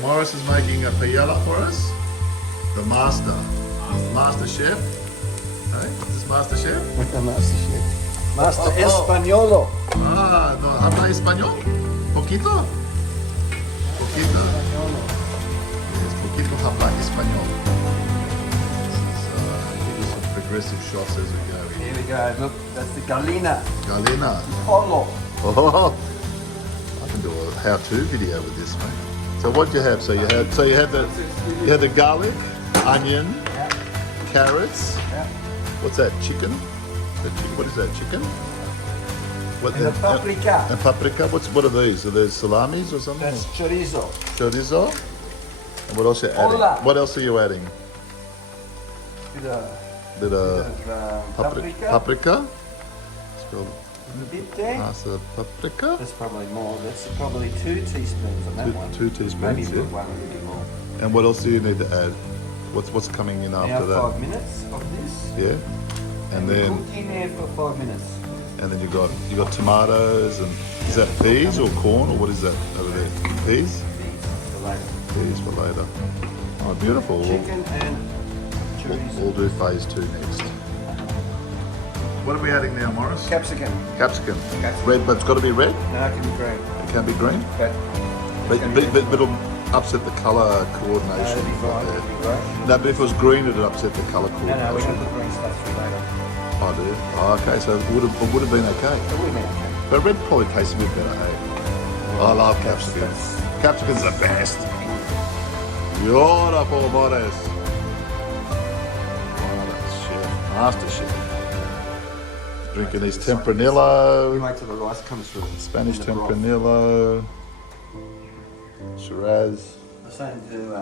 Morris is making a paella for us. The master chef. Hey, this master chef? Master chef. Master Españolo. Ah, no, habla español? Poquito? Poquito. Yes, poquito habla español. This is some progressive shots as we go. Here we go. Look, that's the Galina. Galena. Polo. Oh, I can do a how-to video with this, mate. So what do you have? So you had the garlic, onion, carrots. Yeah. What's that? Chicken? What is that? Chicken? What And the paprika. And paprika. What are these? Are these salamis or something? That's chorizo. Chorizo. And what else are you adding? Hola. What else are you adding? Bit of Paprika. paprika. Spelled A bit there. paprika. That's probably more. That's probably 2 teaspoons on that one. Two teaspoons. Maybe Yeah. one a little bit more. And what else do you need to add? What's coming in after Now that? 5 minutes of this. Yeah. And then cook in there for 5 minutes. and then you got tomatoes and is that peas or corn or what is that over there? Peas? For later. Peas for later. Oh, beautiful. Chicken and chorizo. We'll do phase 2 next. What are we adding now, Morris? Capsicum. Capsicum. Capsicum. Red, but it's got to be red. No, it can be green. It can be green. But But it'll upset the colour coordination. it'll be fine. It'll be great. No, but if it was green, it'd upset the colour No, coordination. no, we're going to put green stuff through later. Oh, do you? Oh, okay, so it would have been okay. It would have been okay. But red probably tastes a bit better, hey? I love capsicums. Capsicum's the best. Beautiful, Morris. Oh, that's chef. Master chef. Drinking his You Tempranillo, wait till the rice comes through. Spanish in the broth. Tempranillo, Shiraz. I was saying to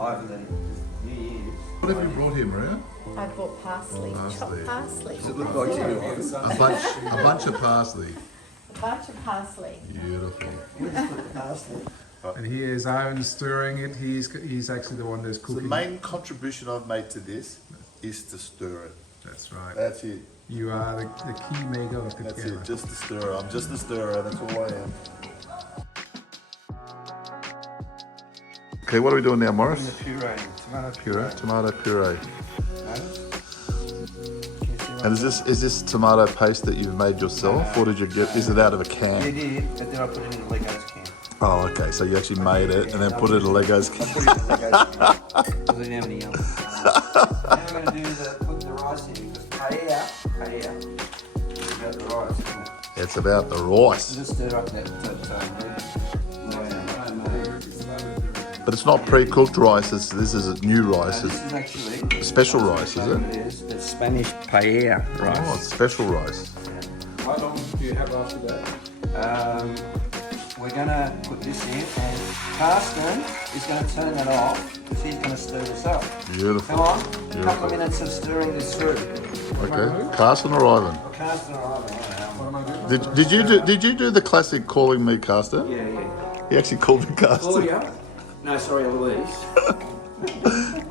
Ivan that New Year's. What have you brought here, Maria? I bought parsley, Parsley. chopped parsley. Does it look like to you, Ivan? A bunch of parsley. A bunch of parsley. Beautiful. Parsley. And here is Ivan stirring it. He's actually the one that's So the cooking. main contribution I've made to this is to stir it. That's right. That's it. You are the key maker of the That's camera. it. Just the stirrer. I'm just the stirrer. That's all I am. Okay, what are we doing now, Morris? The puree, tomato Puree, tomato puree. Tomatoes. And is this tomato paste that you've made yourself, or did you get? Is it out of a You can? did, but then I put it in a Legos can. Oh, okay. So you actually made it and then put it in a Legos I can. put it in a Legos can because I didn't have any else. Now we're going to do put the rice in because paella is about the rice, isn't it? It's about the rice, Just stir up that but it's not pre-cooked rice. This is new rice. this It's is actually special rice, is it? it is. It's Spanish paella rice. Oh, it's special rice. How long do you have after that? We're going to put this in and Carsten is going to turn that off because he's going to stir this up. Beautiful. Come on, a couple of minutes of stirring this through. Okay, Carsten or Ivan? Well, Carsten or Ivan, What am I doing? Did you do the classic calling me Carsten? Yeah. He actually called me Carsten. Claudia? No, sorry, Louise.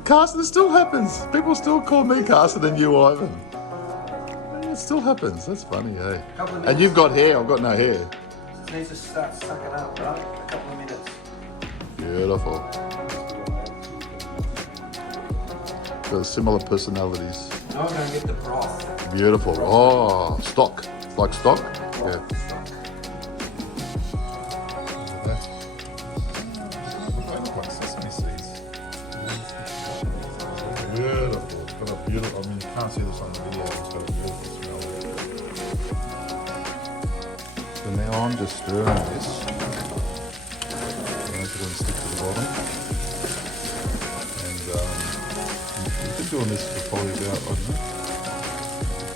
Carsten, it still happens. People still call me Carsten and you Ivan. It still happens. That's funny, hey. Couple of And you've got hair. I've got no hair. Needs to start sucking up, right? A couple of minutes. Beautiful. Got similar personalities. Now we're going to get the broth. Beautiful. Oh, stock. Like stock? Yeah. Like sesame seeds. Beautiful. It's got a beautiful, I mean, you can't see this on the video. It's got a beautiful smell. So now I'm just stirring this. It's going to stick to the bottom. And we've been doing this for probably about, I don't know,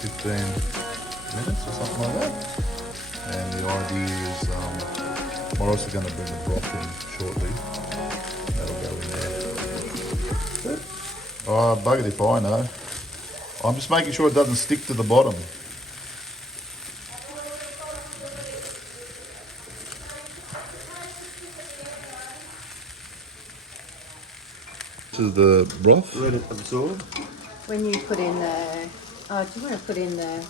15 minutes or something like that. And the idea is we're also going to bring the broth in shortly. That'll go in there. Oh, bugger if I know. I'm just making sure it doesn't stick to the bottom. This is the broth. Let it absorb. When you put in the, oh, do you want to put in the,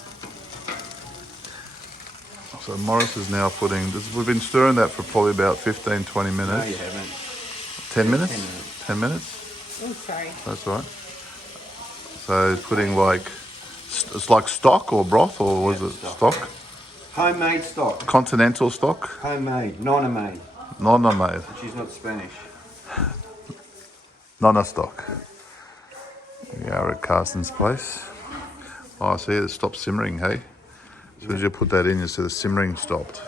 So Morris is now putting, we've been stirring that for probably about 15, 20 minutes. No, you haven't. 10 minutes? 10 minutes. 10 minutes? Oh, sorry. That's all right. So putting like, it's like stock or broth, or was it stock? Homemade stock. Continental stock? Homemade, nonna-made. Nonna made. She's not Spanish. Nonna stock. We are at Carsten's place. Oh, see, it stopped simmering, hey? As soon as you put that in, you see the simmering stopped.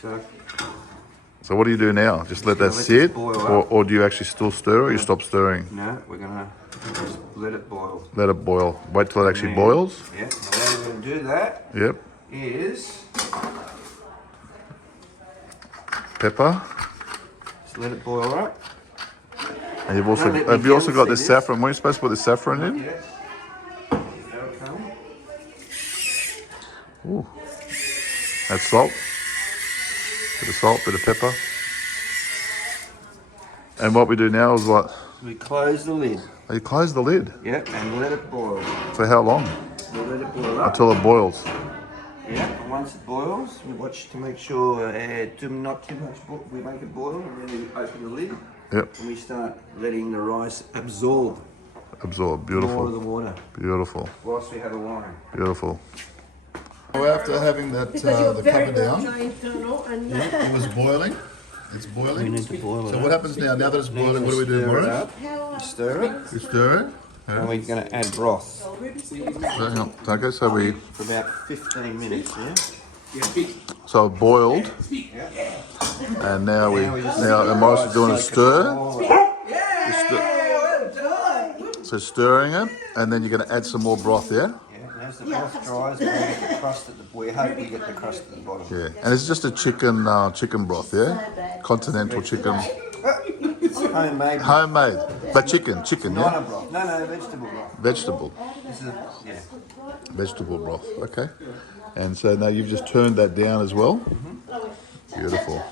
So what do you do now? Just let that Let sit? this boil up. Or do you actually still stir, or you stop stirring? No, we're gonna just let it boil. Let it boil. Wait till it actually Yeah. boils? Yeah, the way we're gonna do that Yep. is Pepper. just let it boil up. And you've also, Don't let me have you also down, got see this this? saffron? Weren't you supposed to put the saffron in? Yes. Okay. Ooh. Add salt. Bit of salt, bit of pepper. And what we do now is what? We close the lid. You close the lid. Yep, and let it boil. For how long? We let it boil up. Until it boils. Yeah, and once it boils, we watch to make sure not too much. We make it boil, and then we open the lid, Yep. and we start letting the rice absorb Absorb. more of Beautiful. the water Beautiful. whilst we have a wine. Beautiful. After having that, the cover down, it was boiling. It's boiling. We need to boil it. So what happens now? Now that it's boiling, what do we do, Stir it Morris? up. Stir it, We stir it. and we're going to add broth Hang on. Okay, so we for about 15 minutes. Yeah. so it boiled, and now and Morris is doing a stir. So stirring it, and then you're going to add some more broth, yeah? Yeah, and as the broth dries, we get the crust at the. We hope we get the crust at the bottom. Yeah. And it's just a chicken broth, yeah? Continental chicken, Homemade. homemade, but chicken, Not yeah? a broth. No, vegetable broth. Vegetable, This is yeah. vegetable broth. Okay. And so now you've just turned that down as well. Beautiful.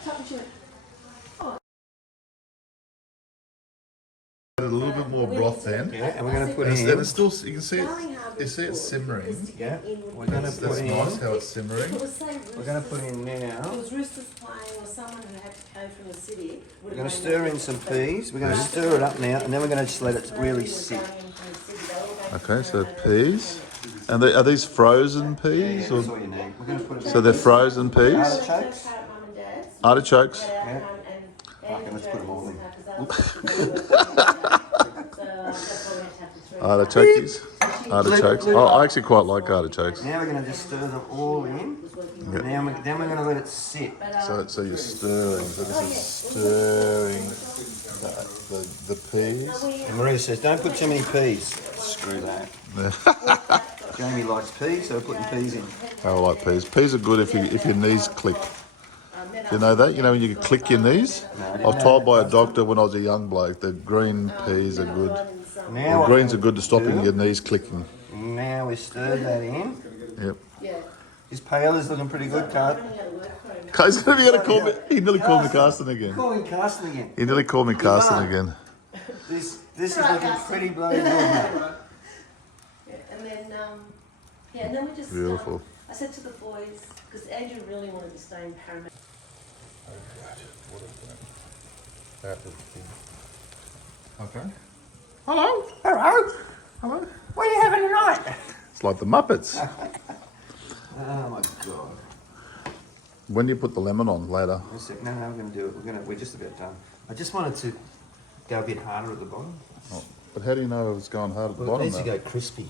Add a little bit more broth then. Yeah, and we're going to put And in. it's still, you can see it. You see it simmering. Yeah, we're going to That's put in. nice how it's simmering. We're going to put in now. It was roosters playing or someone who had to go from the city. We're going to stir in some peas. We're going to stir it up now, and then we're going to just let it really sit. Okay, so peas. And are these frozen peas? That's Or, all you need. We're going to put it so they're frozen peas? artichokes. Artichokes. Yeah. Okay, let's put them all in. Artichokes. Artichokes. Oh, I actually quite like artichokes. Now we're going to just stir them all in. Then we're going to let it sit. So you're stirring. So this is stirring the peas. And Maria says, don't put too many peas. Screw that. Jamie likes peas, so we're putting peas in. I like peas. Peas are good if your knees click. You know that? You know when you can click your knees? I was told by a doctor when I was a young bloke that green peas are good. Now Well, greens are good to stopping your knees clicking. Now we stir that in. Yep. His paella's looking pretty good, Cart. He's going to be able to call me. He nearly called me Carsten again. Call him Carsten again. He nearly called me Carsten again. This is looking pretty bloody good, mate. And then, and then we just. Beautiful. I said to the boys, because Andrew really wanted to stay in Paramount. Okay. Hello. Hello. Hello. What are you having tonight? It's like the Muppets. Oh my god. When do you put the lemon on later? No, we're going to do it. We're just about done. I just wanted to go a bit harder at the bottom. Oh, but how do you know it's going hard at the Well, it bottom? needs to though? go crispy.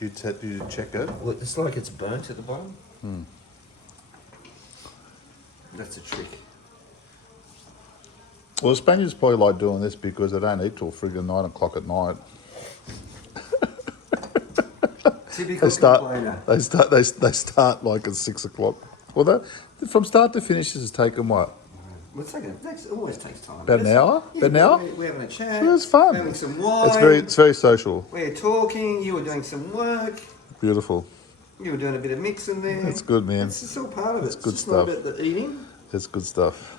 Do you check it? Well, it's like it's burnt at the bottom. That's a trick. Well, the Spaniards probably like doing this because they don't eat till friggin' 9 o'clock at night. Typical complainer. They start like at 6 o'clock. Well, from start to finish, this has taken what? Well, it always takes time. About an hour? About an hour? We're having a chat. It was fun. Having some wine. It's very social. We're talking. You were doing some work. Beautiful. You were doing a bit of mixing there. That's good, man. It's all part of it. It's good just stuff. not about the eating. It's good stuff.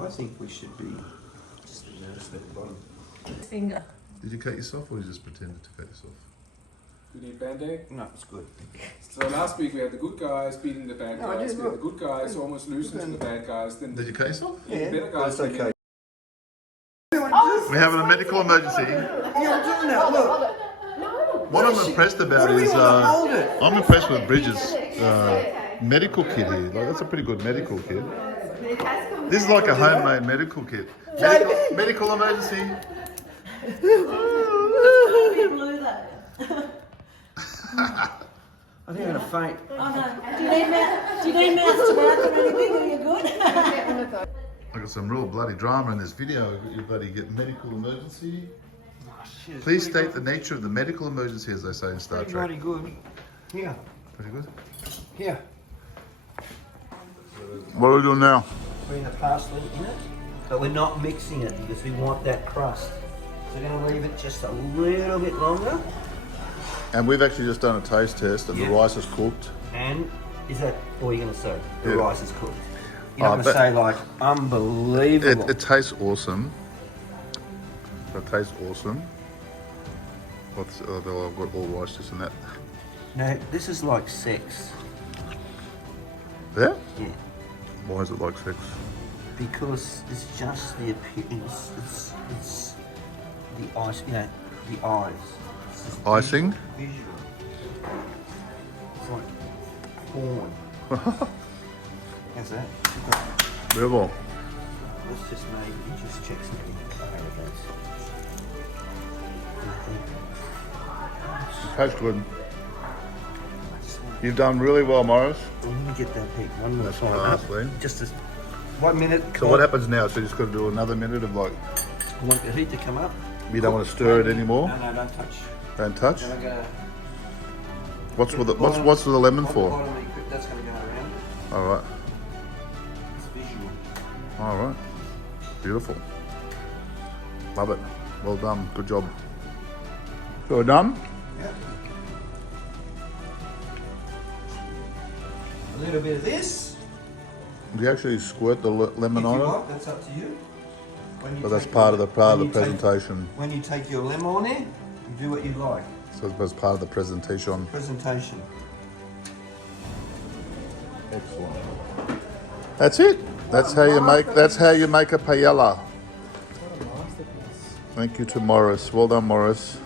I think we should be just at the bottom. Finger. Did you cut yourself or you just pretended to cut yourself? You need Band-Aid? No, it's good. So last week we had the good guys beating the bad No, I guys. did We had look. the good guys almost losing to the bad guys. Then Did you cut yourself? the better Well, guys it's okay. We're having a medical emergency. Yeah, I'm doing that. Look. What I'm impressed about is I'm impressed with Bridget's medical kit here. Like, that's a pretty good medical kit. This is like a homemade medical kit. Medical emergency. I think I'm gonna faint. Do you need mouth to mouth or anything? Are you good? I got some real bloody drama in this video. You bloody get medical emergency. Please state the nature of the medical emergency, as they say in Star Trek. Pretty good. Here. Pretty good. Here. What are we doing now? Putting the parsley in it, but we're not mixing it because we want that crust. So we're going to leave it just a little bit longer. And we've actually just done a taste test, and the rice is cooked. And is that all you're going to say? The Yeah. rice is cooked. You're not going to say like unbelievable. It tastes awesome. It tastes awesome. What's I've got all rice, this and that. No, this is like sex. Yeah? Yeah. Why is it like sex? Because it's just the appearance. It's the ice. You know, the eyes. It's just Icing? Visual. It's like porn. How's that? Beautiful. Let's just maybe just check something. Tastes good. You've done really well, Morris. Let me get that heat one more That's time. parsley. Just a 1 minute. So what happens now? So you just got to do another minute of like, I want the heat to come up. you don't want to stir it anymore? No, don't touch. Don't touch? Then I'm gonna. What's with the lemon on for? the bottom, that's gonna go around. All right. It's visual. All right. Beautiful. Love it. Well done. Good job. So we're done? Yeah. A little bit of this. Do you actually squirt the lemon If you on it? want, that's up to you. When you But that's take part of your- the when you take- presentation. When you take your lemon on it, you do what you like. So it's part of the presentation. Presentation. Excellent. That's it. That's how you make. That's how you make a paella. Thank you to Morris. Well done, Morris.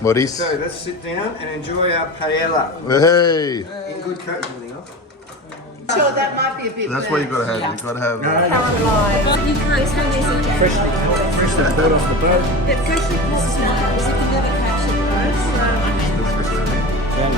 Maurice. So let's sit down and enjoy our paella. Hey. In good company. Sure, that might be a bit. That's what you got to have. You got to have. Caramelised. You can't tell me something. Freshly caught off the boat. It freshly caught snappers. You can never catch it, right? This is it. Then